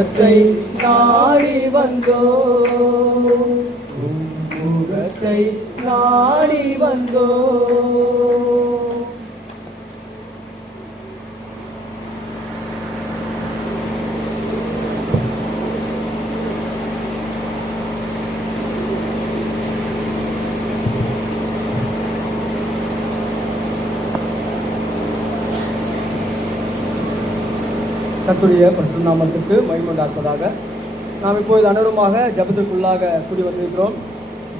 முகத்தை நாடி வந்தோம், முகத்தை நாடி வந்தோம். கர்த்தருடைய பரிசுத்த நாமத்துக்கு மகிமை உண்டாவதாக. நாம் இப்போது அனைவருமாக ஜபத்திற்குள்ளாக கூடி வந்திருக்கிறோம்.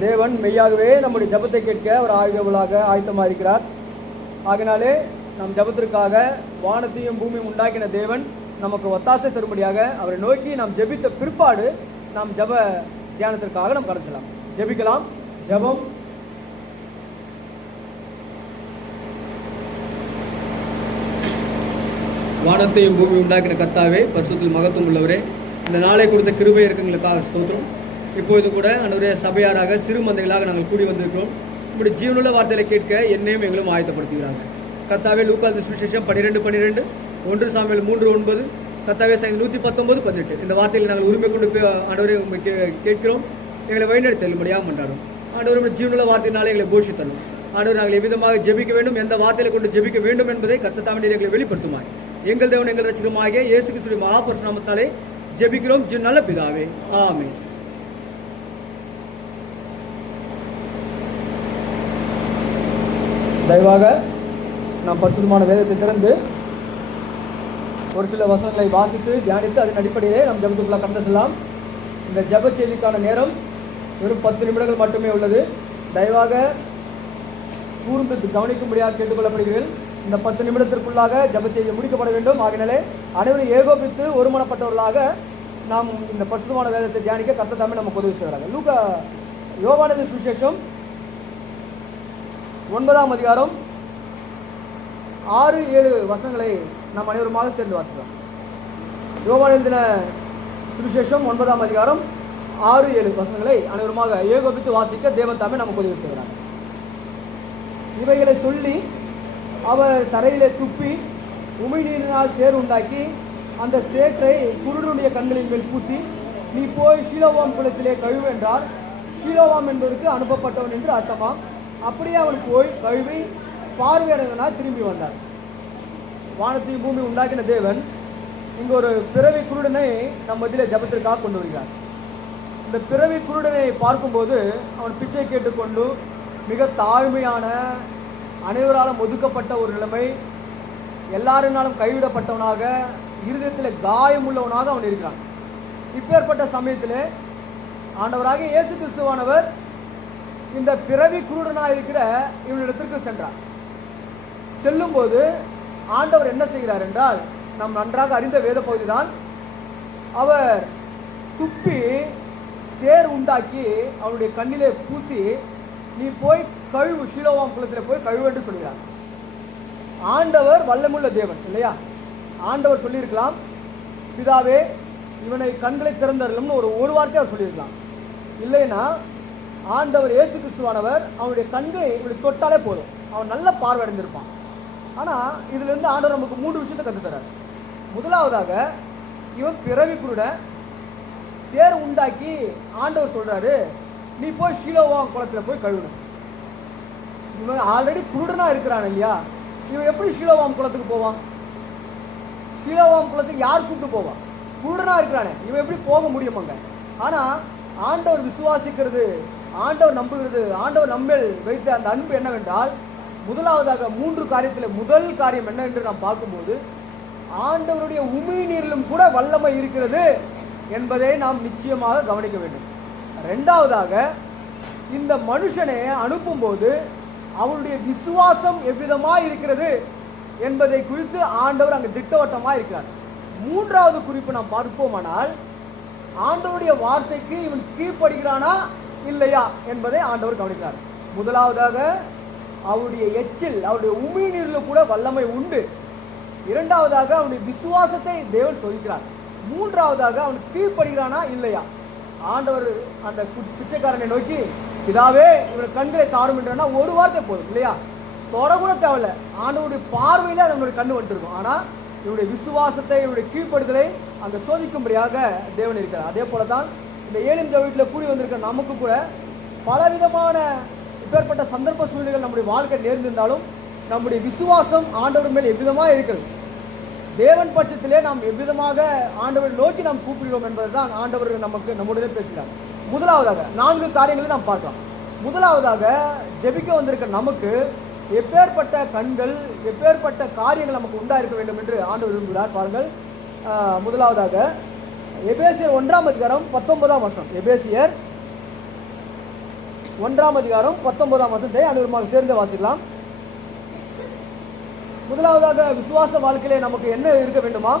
தேவன் மெய்யாகவே நம்முடைய ஜபத்தை கேட்க ஒரு ஆயத்தமாக இருக்கிறார். ஆகினாலே நம் ஜபத்திற்காக வானத்தையும் பூமியும் உண்டாக்கின தேவன் நமக்கு ஒத்தாசை தரும்படியாக அவரை நோக்கி நாம் ஜெபித்த பிற்பாடு நாம் ஜப தியானத்திற்காக நாம் கடத்தலாம். ஜெபிக்கலாம். ஜபம். வானத்தையும் பூமி உண்டாக்கின கர்த்தாவே, பரிசுத்தத்தில் மகத்துவம் உள்ளவரே, இந்த நாளை கொடுத்த கிருபை இறக்கங்களுக்காக ஸ்தோத்திரம். இப்பொழுது கூட அன்றைய சபையாராக சிறு மந்தைகளாக நாங்கள் கூடி வந்திருக்கிறோம். இப்படி ஜீவனுள்ள வார்த்தைகளை கேட்க என்னையும் எங்களும் ஆயத்தப்படுத்துகிறாங்க. கர்த்தாவே, லூக்காஸ் சுவிசேஷம் 12:12, 1 சாமுவேல் 3:9, கர்த்தாவே 119:18 இந்த வார்த்தைகளை நாங்கள் உரிமை கொண்டு ஆண்டவரை கேட்கிறோம். எங்களை வழிநடத்தி செல்லும்படியாக கொண்டாடும். ஆண்டவர் ஜீவனுள்ள வார்த்தையினாலே எங்களை போஷித்தரும். ஆண்டவர் நாங்கள் எவ்விதமாக ஜெபிக்க வேண்டும், எந்த வார்த்தையை கொண்டு ஜெபிக்க வேண்டும் என்பதை கர்த்தர் எங்களை வெளிப்படுத்துமாய் எங்கள் தேவன் எங்கள் ரட்சகருமாகிய இயேசு கிறிஸ்துவின் மகாபரிசுத்த நாமத்தாலே ஜெபிக்கிறோம் நல்ல பிதாவே, ஆமென். தயவாக நாம் பரிசுத்தமான வேதத்தை திறந்து ஒரு சில வசனங்களை வாசித்து தியானித்து அதன் அடிப்படையிலே நாம் ஜெபத்துக்குள்ள கடந்து செல்லலாம். இந்த ஜெப செய்திக்கான நேரம் வெறும் 10 நிமிடங்கள் மட்டுமே உள்ளது. தயவாக கூர்ந்து கவனிக்கும்படியாக கேட்டுக்கொள்ளப்படுகிறேன். இந்த 10 நிமிடத்திற்குள்ளாக ஜெப செய்தி முடிக்கப்பட வேண்டும். ஆகினாலே அனைவரும் ஏகோபித்து ஒருமனப்பட்டவர்களாக நாம் இந்த பரிசுத்தமான வேதத்தை தியானிக்க கர்த்தர் தாமே நமக்கு உதவி செய்கிறாங்க. யோவானது சுவிசேஷம் 9ஆம் அதிகாரம் 6-7 வசனங்களை நாம் அனைவருமாக சேர்ந்து வாசிக்கலாம். யோவான் எழுதின சுவிசேஷம் 9ஆம் அதிகாரம் 6-7 வசனங்களை அனைவருமாக ஏகோபித்து வாசிக்க தேவன் தாமே நமக்கு உதவி செய்கிறாங்க. இவைகளை சொல்லி அவர் தரையிலே துப்பி உமிழ்நீரினால் சேறு உண்டாக்கி அந்த சேற்றை குருடனுடைய கண்களின் மேல் பூசி, நீ போய் ஷீலோவாம் குளத்திலே கழுவு என்றார். ஷீலோவாம் என்பதற்கு அனுப்பப்பட்டவன் என்று அர்த்தமாம். அப்படியே அவன் போய் கழுவி பார்வையடைந்தனால் திரும்பி வந்தார். வானத்தையும் பூமி உண்டாக்கின தேவன் இங்கு ஒரு பிறவி குருடனை நம் மத்தியிலே ஜபத்திற்காக கொண்டு வருகிறார். இந்த பிறவி குருடனை பார்க்கும்போது அவன் பிச்சை கேட்டுக்கொண்டு மிக தாழ்மையான, அனைவராலும் ஒதுக்கப்பட்ட ஒரு நிலைமை, எல்லாரினாலும் கைவிடப்பட்டவனாக, இருதயத்தில் காயம் உள்ளவனாக அவன் இருக்கிறான். இப்பேற்பட்ட சமயத்தில் ஆண்டவராகிய இயேசு கிறிஸ்துவானவர் இந்த பிறவி குருடனாக இருக்கிற இவனிடத்திற்கு சென்றார். செல்லும்போது ஆண்டவர் என்ன செய்கிறார் என்றால், நாம் நன்றாக அறிந்த வேத பகுதி தான். அவர் துப்பி சேர் உண்டாக்கி அவனுடைய கண்ணிலே பூசி, நீ போய் கழுவு, ஷீலோவாம் குளத்தில் போய் கழுவு என்று சொல்கிறார். ஆண்டவர் வல்லமுள்ள தேவன் இல்லையா? ஆண்டவர் சொல்லியிருக்கலாம், பிதாவே இவனை கண்களை திறந்தருளும்னு ஒரு வார்த்தை அவர் சொல்லியிருக்கலாம். இல்லைன்னா ஆண்டவர் இயேசு கிறிஸ்துவானவர் அவனுடைய கண்களை இப்படி தொட்டாலே போதும், அவன் நல்ல பார்வை அடைந்திருப்பான். ஆனால் இதுல இருந்து ஆண்டவர் நமக்கு 3 விஷயத்தை கற்றுத்தரார். முதலாவதாக, இவன் பிறவி குருட, சேர் உண்டாக்கி ஆண்டவர் சொல்றாரு, நீ போய் ஷீலோவாம் குளத்தில் போய் கழுவணும். இவன் ஆல்ரெடி குருடனா இருக்கிறான் இல்லையா? இவன் எப்படி ஷீலோவாம் குளத்துக்கு போவான்? ஷீலோவாம் குளத்துக்கு யார் கூப்பிட்டு போவான்? குருடனா இருக்கிறானே, இவன் எப்படி போக முடியுமாங்க? ஆனா ஆண்டவர் விசுவாசிக்கிறது, ஆண்டவர் நம்புகிறது, ஆண்டவர் நம்மேல் வைத்த அந்த அன்பு என்னவென்றால், முதலாவதாக 3 காரியத்தில் முதல் காரியம் என்ன என்று நாம் பார்க்கும்போது, ஆண்டவருடைய உமிழ்நீரிலும் கூட வல்லமை இருக்கிறது என்பதை நாம் நிச்சயமாக கவனிக்க வேண்டும். 2வதாக, இந்த மனுஷனை அனுப்பும்போது அவருடைய விசுவாசம் எவ்விதமாய் இருக்கிறது என்பதை குறித்து ஆண்டவர் அங்கு திட்டவட்டமாக இருக்கிறார். 3வது குறிப்பு நாம் பார்ப்போமானால், ஆண்டவருடைய வார்த்தைக்கு இவன் கீழ்ப்படுகிறானா இல்லையா என்பதை ஆண்டவர் கவனிக்கிறார். முதலாவதாக, அவருடைய எச்சில், அவருடைய உமிழ்நீரில் கூட வல்லமை உண்டு. 2வதாக, அவனுடைய விசுவாசத்தை தேவன் சோதிக்கிறார். 3வதாக, அவன் கீழ்ப்படுகிறானா இல்லையா? ஆண்டவர் அந்த பிச்சைக்காரனை நோக்கி, பிதாவே இவன் கண்களை தாரும் என்றா ஒரு வார்த்தை போதும் இல்லையா? தொடக்கூட தேவையில்லை, ஆண்டவருடைய பார்வையில நம்மளுடைய கண்ணு வந்துருக்கும். ஆனா இவருடைய விசுவாசத்தை, இவருடைய கீழ்ப்படுதலை அங்கே சோதிக்கும்படியாக தேவன் இருக்கிறார். அதே போல தான் இந்த ஏலிம் வீட்டில் கூடி வந்திருக்க நமக்கு கூட பலவிதமான இப்பேற்பட்ட சந்தர்ப்ப சூழ்நிலைகள் நம்முடைய வாழ்க்கை நேர்ந்திருந்தாலும் நம்முடைய விசுவாசம் ஆண்டவர் மேல் எவ்விதமாக இருக்கிறது. தேவன் பட்சத்திலே நாம் எவ்விதமாக ஆண்டவரை நோக்கி நாம் கூப்பிடுவோம் என்பதுதான் ஆண்டவர் நமக்கு நம்முடைய பேசுகிறார். முதலாவதாக 4 காரியங்களை நாம் பார்க்கலாம். முதலாவதாக ஜெபிக்க வந்திருக்க நமக்கு எப்பேற்பட்ட கண்கள், எப்பேற்பட்ட காரியங்கள் நமக்கு உண்டாயிருக்க வேண்டும் என்று ஆண்டவர் விரும்புகிறார். பாருங்கள், முதலாவதாக எபேசியர் 1ஆம் அதிகாரம் 19ஆம் வசனம். எபேசியர் 1ஆம் அதிகாரம் 19ஆம் வசனத்தை அனைவருமாக சேர்ந்து வாசிக்கலாம். முதலாவதாக விசுவாச வாழ்க்கையிலே நமக்கு என்ன இருக்க வேண்டுமா?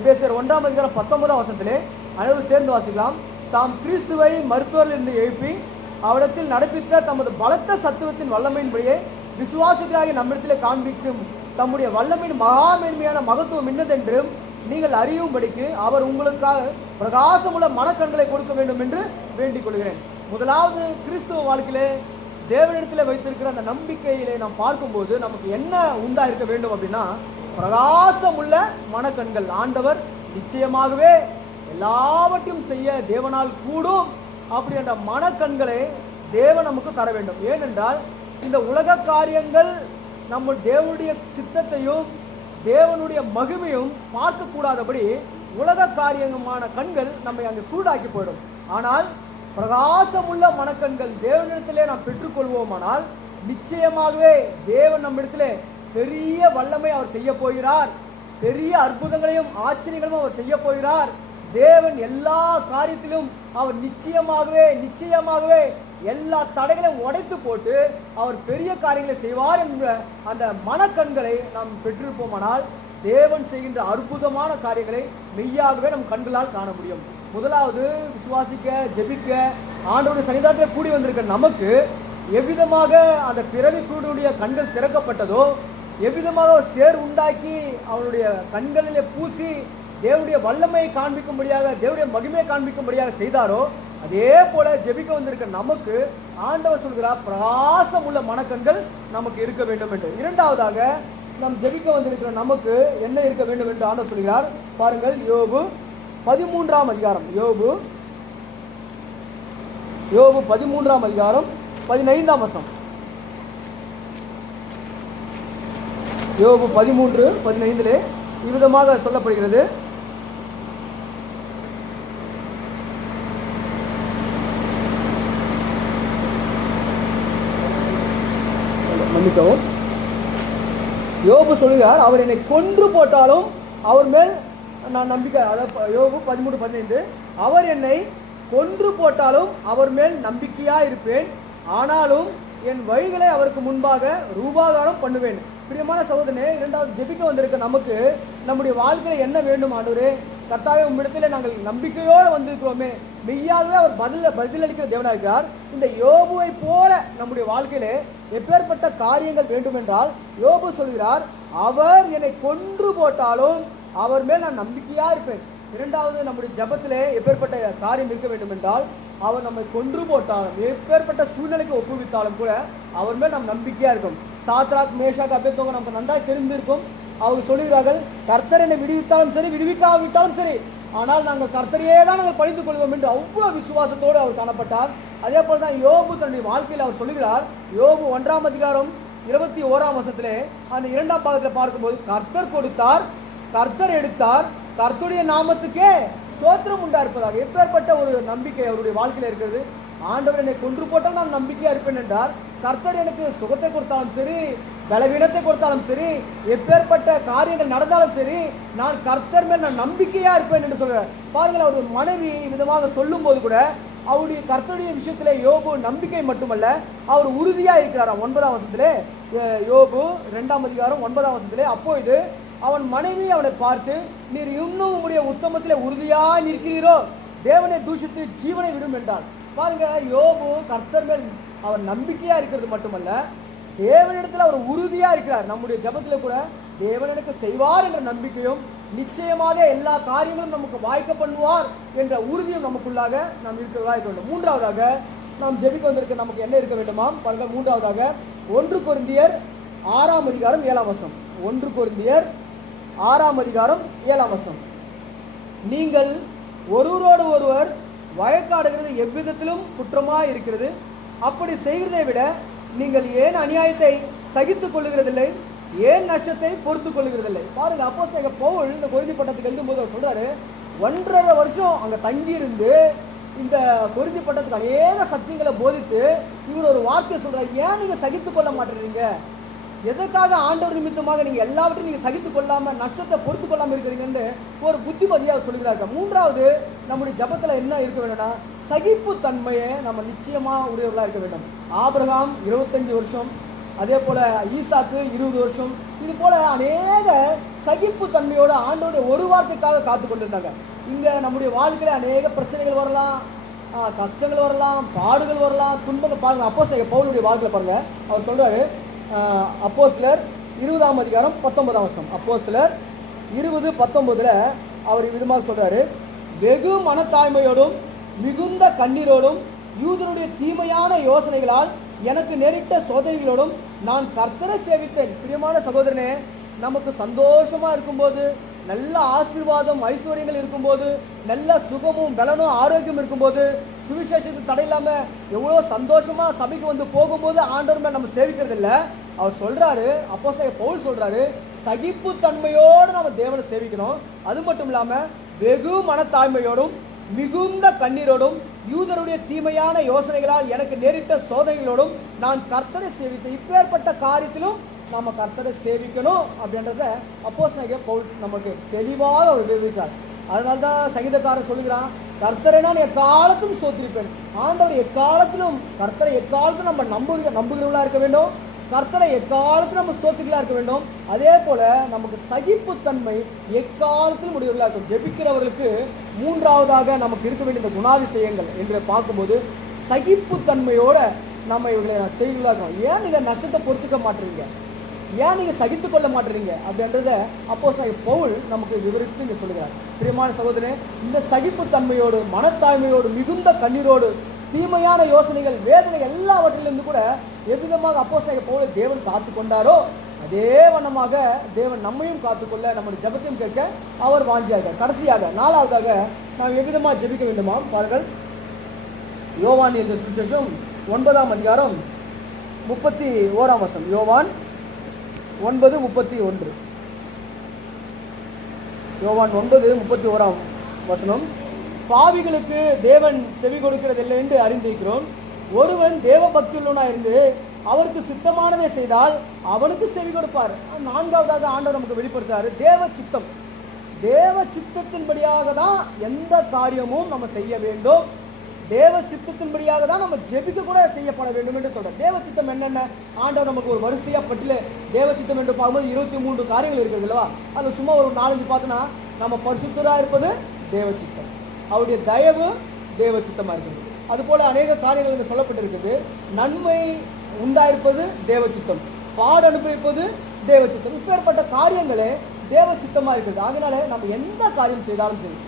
எபேசியர் 1ஆம் அதிகாரம் 19ஆம் வசனத்திலே அனைவரும் சேர்ந்து வாசிக்கலாம். தாம் கிறிஸ்துவை மருத்துவரிலிருந்து எழுப்பி அவரிடத்தில் நடப்பித்த தமது பலத்த சத்துவத்தின் வல்லமையின்படியே விசுவாசிகளாகி நம்மிடத்திலே காண்பிக்கும் தம்முடைய வல்லமையின் மகாமேன்மையான மகத்துவம் இன்னதென்றும் நீங்கள் அறியும்படிக்கு அவர் உங்களுக்காக பிரகாசமுள்ள மனக்கண்களை கொடுக்க வேண்டும் என்று வேண்டிக் கொள்கிறேன். முதலாவது கிறிஸ்துவ வாழ்க்கையிலே தேவனிடத்தில் வைத்திருக்கிற அந்த நம்பிக்கையிலே நாம் பார்க்கும்போது நமக்கு என்ன உண்டா இருக்க வேண்டும் அப்படின்னா, பிரகாசமுள்ள மனக்கண்கள். ஆண்டவர் நிச்சயமாகவே எல்லாவற்றையும் செய்ய தேவனால் கூடும் அப்படி என்ற மனக்கண்களை தேவன் நமக்கு தர வேண்டும். ஏனென்றால் இந்த உலக காரியங்கள் நம்ம தேவனுடைய சித்தத்தையும் தேவனுடைய மகிமையும் பார்க்கக்கூடாதபடி உலக காரியமான கண்கள் நம்மை அங்கே கூடாக்கி போயிடும். ஆனால் பிரகாசமுள்ள மனக்கண்கள் தேவனிடத்திலே நாம் பெற்றுக்கொள்வோமானால் நிச்சயமாகவே தேவன் நம்மிடத்திலே பெரிய வல்லமை அவர் செய்ய போகிறார். பெரிய அற்புதங்களையும் ஆச்சரியங்களையும் அவர் செய்ய போகிறார். தேவன் எல்லா காரியத்திலும் அவர் நிச்சயமாகவே எல்லா தடைகளையும் உடைத்து போட்டு அவர் பெரிய காரியங்களை செய்வார் என்ற அந்த மனக்கண்களை நாம் பெற்றிருப்போமானால் தேவன் செய்கின்ற அற்புதமான காரியங்களை மெய்யாகவே நம் கண்களால் காண முடியும். முதலாவது விசுவாசிக்க, ஜெபிக்க, ஆண்டவருடைய சன்னிதானத்தில் கூடி வந்திருக்க நமக்கு எவ்விதமாக அந்த பிறவி கூடுடைய கண்கள் திறக்கப்பட்டதோ, எவ்விதமாக ஒரு சேர் உண்டாக்கி அவருடைய கண்களிலே பூசி தேவனுடைய வல்லமையை காண்பிக்கும்படியாக, தேவனுடைய மகிமையை காண்பிக்கும்படியாக செய்தாரோ, அதே போல ஜெபிக்க வந்திருக்க நமக்கு ஆண்டவர் சொல்கிறார் பிரகாசம் உள்ள மனக்கண்கள் நமக்கு இருக்க வேண்டும் என்று. இரண்டாவதாக நாம் ஜெபிக்க வந்திருக்கிற நமக்கு என்ன இருக்க வேண்டும் என்று ஆண்டவர் சொல்கிறார். பாருங்கள், யோபு 13ஆம் அதிகாரம். யோபு 13ஆம் அதிகாரம் 15ஆம் வசனம். யோபு 13:15 இவ்விதமாக சொல்லப்படுகிறது. மன்னிக்கவும், யோபு சொல்கிறார், அவர் என்னை கொன்று போட்டாலும் அவர் மேல் நான் நம்பிக்கை. அதாவது யோபு 13:15, அவர் என்னை கொன்று போட்டாலும் அவர் மேல் நம்பிக்கையா இருப்பேன், ஆனாலும் என் வழிகளை அவருக்கு முன்பாக ரூபாகாரம் பண்ணுவேன். பிரியமான சகோதரனே, இரண்டாவது ஜெபிக்க வந்திருக்க நமக்கு நம்முடைய வாழ்க்கையில என்ன வேண்டும்? ஆண்டவரே கர்த்தாவே, உம்மிடத்தில் நாங்கள் நம்பிக்கையோடு வந்திருக்கிறோமே, மெய்யாகவே அவர் பதிலளிக்கிற தேவனாக இருக்கிறார். இந்த யோபுவை போல நம்முடைய வாழ்க்கையிலே எப்பேற்பட்ட காரியங்கள் வேண்டும் என்றால், யோபு சொல்கிறார், அவர் என்னை கொன்று போட்டாலும் அவர் மேல் நான் நம்பிக்கையா இருப்பேன். இரண்டாவது நம்முடைய ஜபத்திலே எப்பேற்பட்ட காரியம் இருக்க வேண்டும் என்றால், அவர் நம்மை கொன்று போட்டாலும் எப்பேற்பட்ட சூழ்நிலைக்கு ஒப்புவித்தாலும் கூட அவர் மேல் நம் நம்பிக்கையா இருக்கும். சாத்ராக், மேஷாக், அபேத்நேகோ நமக்கு நன்றாக தெரிந்திருக்கும். அவர் சொல்கிறார்கள், கர்த்தர் என்னை விடுவித்தாலும் சரி, விடுவிக்காவிட்டாலும் சரி, ஆனால் நாங்கள் கர்த்தரையே தான் நாங்கள் பணிந்து கொள்வோம் என்று அவ்வளவு விசுவாசத்தோடு அவர் காணப்பட்டார். அதே போல தான் யோபு தன்னுடைய வாழ்க்கையில் அவர் சொல்லுகிறார். யோபு 1ஆம் அதிகாரம் 21ஆம் வசனத்திலே அந்த 2ஆம் பாகத்தில் பார்க்கும்போது, கர்த்தர் கொடுத்தார், கர்த்தர் எடுத்தார், கர்த்தருடைய நாமத்துக்கே ஸ்தோத்திரம் உண்டா இருப்பதாக. எப்பேற்பட்ட ஒரு நம்பிக்கை அவருடைய வாழ்க்கையில் இருக்கிறது. ஆண்டவர் என்னை கொன்று போட்டால் நான் நம்பிக்கையா இருப்பேன் என்றார். கர்த்தர் எனக்கு சுகத்தை கொடுத்தாலும் சரி, பலவீனத்தை கொடுத்தாலும் சரி, எப்பேற்பட்ட காரியங்கள் நடந்தாலும் சரி, நான் கர்த்தர் மேல் நான் நம்பிக்கையா இருப்பேன் என்று சொல்றார். பாருங்கள், அவருடைய மனைவி விதமாக சொல்லும் போது கூட அவருடைய கர்த்தருடைய விஷயத்திலே யோபு நம்பிக்கை மட்டுமல்ல, அவர் உறுதியா இருக்கிறாராம். 9ஆம் வசனத்திலே, யோபு 2ஆம் அதிகாரம் 9ஆம் வசனத்திலே, அப்பொழுது அவன் மனைவி அவனை பார்த்து, நீர் இன்னும் உங்களுடைய உத்தமத்திலே உறுதியாய் நிற்கிறீரோ, தேவனை தூஷித்து ஜீவனை விடும் என்றார். பாருங்க, யோபு கர்த்தர் மேல் அவர் நம்பிக்கையா இருக்கிறது மட்டுமல்ல, தேவனிடத்தில் அவர் உறுதியா இருக்கிறார். நம்முடைய ஜபத்தில் கூட தேவன் எனக்கு செய்வார் என்ற நம்பிக்கையும், நிச்சயமாக எல்லா காரியங்களும் நமக்கு வாய்க்க பண்ணுவார் என்ற உறுதியும் நமக்குள்ளாக நாம் இருக்கிறதா இருக்க வேண்டும். மூன்றாவதாக நாம் ஜெபிக்க வந்திருக்க நமக்கு என்ன இருக்க வேண்டுமாம்? பாருங்கள், மூன்றாவதாக 1 கொரிந்தியர் 6ஆம் அதிகாரம் 7ஆம் வசனம். 1 கொரிந்தியர் 6ஆம் அதிகாரம் 7ஆம் வசனம். நீங்கள் ஒருவரோடு ஒருவர் வழக்காடுகிறது எவ்விதத்திலும் குற்றமாக இருக்கிறது. அப்படி செய்கிறதை விட நீங்கள் ஏன் அநியாயத்தை சகித்துக் கொள்ளுகிறதில்லை, ஏன் நஷ்டத்தை பொறுத்துக் கொள்ளுகிறதில்லை? பாருங்க, அப்போஸ்தலர் பவுல் இந்த கொரிந்தி பட்டணத்துக்கு எழுதும்போது அவர் சொல்றாரு, 1.5 வருஷம் அங்க தங்கியிருந்து இந்த கொரிந்தி பட்டணத்துக்கு அநேக சத்தியங்களை போதித்து இவர் ஒரு வார்த்தை சொல்றாரு, ஏன் நீங்க சகித்துக் கொள்ள மாட்டேறீங்க? எதற்காக ஆண்டவர் நிமித்தமாக நீங்க எல்லாவற்றையும் நீங்க சகித்துக் கொள்ளாம நஷ்டத்தை பொறுத்து கொள்ளாம இருக்கிறீங்கன்னு ஒரு புத்திமதியா சொல்லுகிறாங்க. மூன்றாவது, நம்முடைய ஜபத்துல என்ன இருக்க வேண்டும்னா சகிப்பு தன்மையை நம்ம நிச்சயமா உடையவர்களா இருக்க வேண்டும். ஆபிரகாம் 25 வருஷம், அதே போல ஈசாக்கு 20 வருஷம், இது போல அநேக சகிப்பு தன்மையோட ஆண்டோட ஒரு வார்த்தைக்காக காத்து கொண்டிருந்தாங்க. இங்க நம்முடைய வாழ்க்கையில அநேக பிரச்சனைகள் வரலாம், கஷ்டங்கள் வரலாம், பாடுகள் வரலாம், துன்பங்கள். பாருங்க, அப்போஸ்தலர் பவுலுடைய வாழ்க்கையில பாருங்க, அவர் சொல்றாரு, அப்போஸ்தலர் 20ஆம் அதிகாரம் 19ஆம் வசனம், அப்போஸ்தலர் 20:19 அவர் விதமாக சொல்றாரு, வெகு மனத்தாய்மையோடும் மிகுந்த கண்ணீரோடும் யூதருடைய தீமையான யோசனைகளால் எனக்கு நேரிட்ட சோதனைகளோடும் நான் கர்த்தரை சேவித்தேன். பிரியமான சகோதரனே, நமக்கு சந்தோஷமா இருக்கும்போது, நல்ல ஆசீர்வாதம் ஐஸ்வர்யங்கள் இருக்கும்போது, நல்ல சுகமும் பலனும் ஆரோக்கியம் இருக்கும்போது, சுவிசேஷத்துக்கு தடை இல்லாம எவ்வளோ சந்தோஷமா சபைக்கு வந்து போகும்போது ஆண்டவர் மேல் நம்ம சேவிக்கிறது இல்லை. அவர் சொல்றாரு, அப்போஸ்தலர் பவுல் சொல்றாரு, சகிப்பு தன்மையோடு நம்ம தேவனை சேவிக்கணும். அது மட்டும் இல்லாம வெகு மனத்தாழ்மையோடும் மிகுந்த கண்ணீரோடும் யூதருடைய தீமையான யோசனைகளால் எனக்கு நேரிட்ட சோதனைகளோடும் நான் கர்த்தரை சேவித்தேன். இப்பேற்பட்ட காரியத்திலும் நாம கர்த்தரை சேவிக்கணும் அப்படின்றத அப்போஸ்தலர் பவுல் நமக்கு தெளிவாக அவர் தெரிவித்தார். அதனால்தான் சங்கீதக்காரன் சொல்லுகிறான், கர்த்தரை நான் எக்காலத்திலும் ஸ்தோத்திரிப்பேன். ஆண்டவர் எக்காலத்திலும், கர்த்தரை எக்காலத்திலும் நம்ம நம்புகிறவர்களா இருக்க வேண்டும். கர்த்தரை எக்காலத்திலும் நம்ம ஸ்தோத்திரிகளா இருக்க வேண்டும். அதே போல நமக்கு சகிப்புத்தன்மை எக்காலத்திலும் உடையவர்களா இருக்கும். ஜெபிக்கிறவர்களுக்கு மூன்றாவதாக நமக்கு இருக்க வேண்டிய இந்த குணாதிசயங்கள் என்று பார்க்கும்போது சகிப்புத்தன்மையோட நம்ம இவர்களை செய்திகளா இருக்கணும். ஏன் நீங்க நஷ்டத்தை பொறுத்துக்க மாட்டீங்க, ஏன் நீங்க சகித்துக் கொள்ள மாட்டீங்க அப்படின்றத அப்போஸ்தலர் பவுல் நமக்கு விவரித்து இங்க சொல்லுகிறார். பிரியமான சகோதரனே, இந்த சகிப்புத்தன்மையோடு மனத்தாழ்மையோடு மிகுந்த கண்ணீரோடு தீமையான யோசனைகள் வேதனை எல்லாவற்றிலிருந்து கூட எவ்விதமாக அப்போஸ்தலர் பவுலை தேவன் காத்து கொண்டாரோ அதே வண்ணமாக தேவன் நம்மையும் காத்துக்கொள்ள நம்முடைய ஜெபத்தையும் கேட்க அவர் வாஞ்சியாக. கடைசியாக நாலாவதாக நாம் எவ்விதமாக ஜெபிக்க வேண்டுமாம் பாருங்கள். யோவான் என்ற சுவிசேஷம் 9ஆம் அதிகாரம் 31ஆம் வசனம். யோவான் 9:31. யோவான் 9:31ஆம் வசனம். பாவிகளுக்கு தேவன் செவி கொடுக்கிறதில்லை என்று அறிந்திருக்கிறோம். ஒருவன் தேவ பக்தியுள்ளவனாய் இருந்து அவருக்கு சித்தமானதை செய்தால் அவனுக்கு செவி கொடுப்பார். நான்காவதாக ஆண்டவர் நமக்கு வெளிப்படுத்துறாரு தேவ சித்தம். தேவ சித்தத்தின்படியாக தான் எந்த காரியமும் நம்ம செய்ய வேண்டும். தேவ சித்தத்தின்படியாக தான் நம்ம ஜெபிக்க கூட செய்யப்பட வேண்டும் என்று சொல்றோம். தேவ சித்தம் என்னென்ன ஆண்டவர் நமக்கு ஒரு வரிசையா பட்டியல தேவ சித்தம் என்று பார்க்கும்போது 23 காரியங்கள் இருக்கிறது அல்லவா? அது சும்மா ஒரு 4-5 பார்த்தோன்னா நம்ம பரிசுத்தரா இருப்பது தேவ சித்தம், அவருடைய தயவு தேவ சித்தமா இருக்குது. அது போல அநேக காரியங்கள் இங்கே சொல்லப்பட்டிருக்குது. நன்மை உண்டாயிருப்பது தேவ சித்தம், பாடு அனுபவிப்பது தேவ சித்தம். இப்பேற்பட்ட காரியங்களே தேவ சித்தமா இருக்குது. அதனால நம்ம எந்த காரியம் செய்தாலும் சரி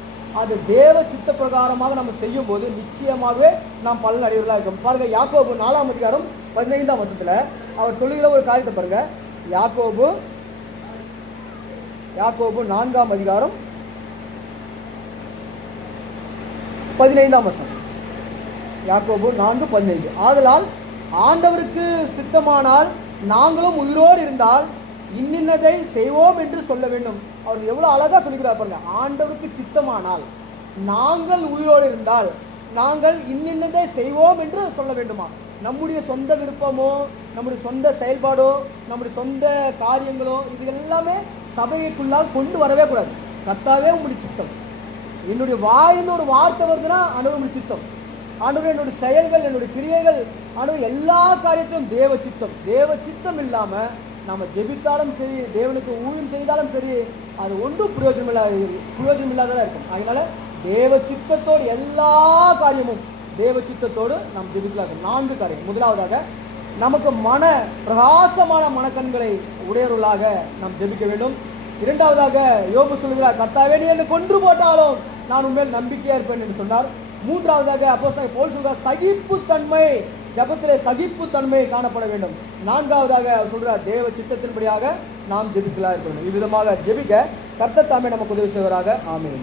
அது தேவ சித்த பிரகாரமாக நம்ம செய்யும் போது நிச்சயமாகவே நாம் பலன் அடைவர்களாக இருக்கும். பாருங்க, யாக்கோபு 4ஆம் அதிகாரம் 15ஆம் வசனத்துல அவர் சொல்லுகிற ஒரு காரியத்தை பாருங்க. யாக்கோபு 4ஆம் அதிகாரம் 15ஆம் வசனம். யாக்கோபு 4:15. ஆதலால் ஆண்டவருக்கு சித்தமானால் நாங்களும் உயிரோடு இருந்தால் இன்னின்னதை செய்வோம் என்று சொல்ல வேண்டும். அவர் எவ்வளவு அழகா சொல்லுகிறார் பாருங்க. ஆண்டவருக்கு சித்தமானால் நாங்கள் உயிரோடு இருந்தால் நாங்கள் இன்னின்னதை செய்வோம் என்று சொல்ல வேண்டுமா? நம்முடைய சொந்த விருப்பமோ, நம்முடைய சொந்த செயல்பாடோ, நம்முடைய சொந்த காரியங்களோ இது எல்லாமே சபைக்குள்ளாக கொண்டு வரவே கூடாது. கர்த்தாவே உங்களுடைய சித்தம், என்னுடைய வாயிலிருந்து ஒரு வார்த்தை வருதுன்னா ஆண்டவருடைய சித்தம், ஆண்டவர் என்னுடைய செயல்கள் என்னுடைய கிரியைகள் ஆண்டவர் எல்லா காரியத்திலும் தேவ சித்தம். தேவ சித்தம் இல்லாம நம்ம ஜெபித்தாலும் சரி, தேவனுக்கு ஊழியம் செய்தாலும் சரி, அது ஒன்றும் பிரயோஜனம் இல்லாததா இருக்கும். அதனால தேவ சித்தத்தோடு எல்லா காரியமும் தேவ சித்தத்தோடு நாம் ஜெபிக்கலாம். 4 காரியம். முதலாவதாக நமக்கு மன பிரகாசமான மனக்கண்களை உடையவர்களாக நாம் ஜெபிக்க வேண்டும். இரண்டாவதாக யோபு சொல்கிறார், கர்த்தாவே நீ என்னை கொன்று போட்டாலும் நான் உண்மையில் நம்பிக்கையா இருப்பேன் என்று சொன்னார். மூன்றாவதாக அப்போஸ்தலர் பவுல் சொல்கிறார், சகிப்புத்தன்மை, ஜெபத்திலே சகிப்புத்தன்மை காணப்பட வேண்டும். நான்காவதாக சொல்றார், தேவ சித்தத்தின்படியாக நாம் ஜெபிக்கலாம் இருக்க வேண்டும். இவ்விதமாக ஜெபிக்க கர்த்தர் தாமே நமக்கு உதவி செய்வராக. ஆமென்.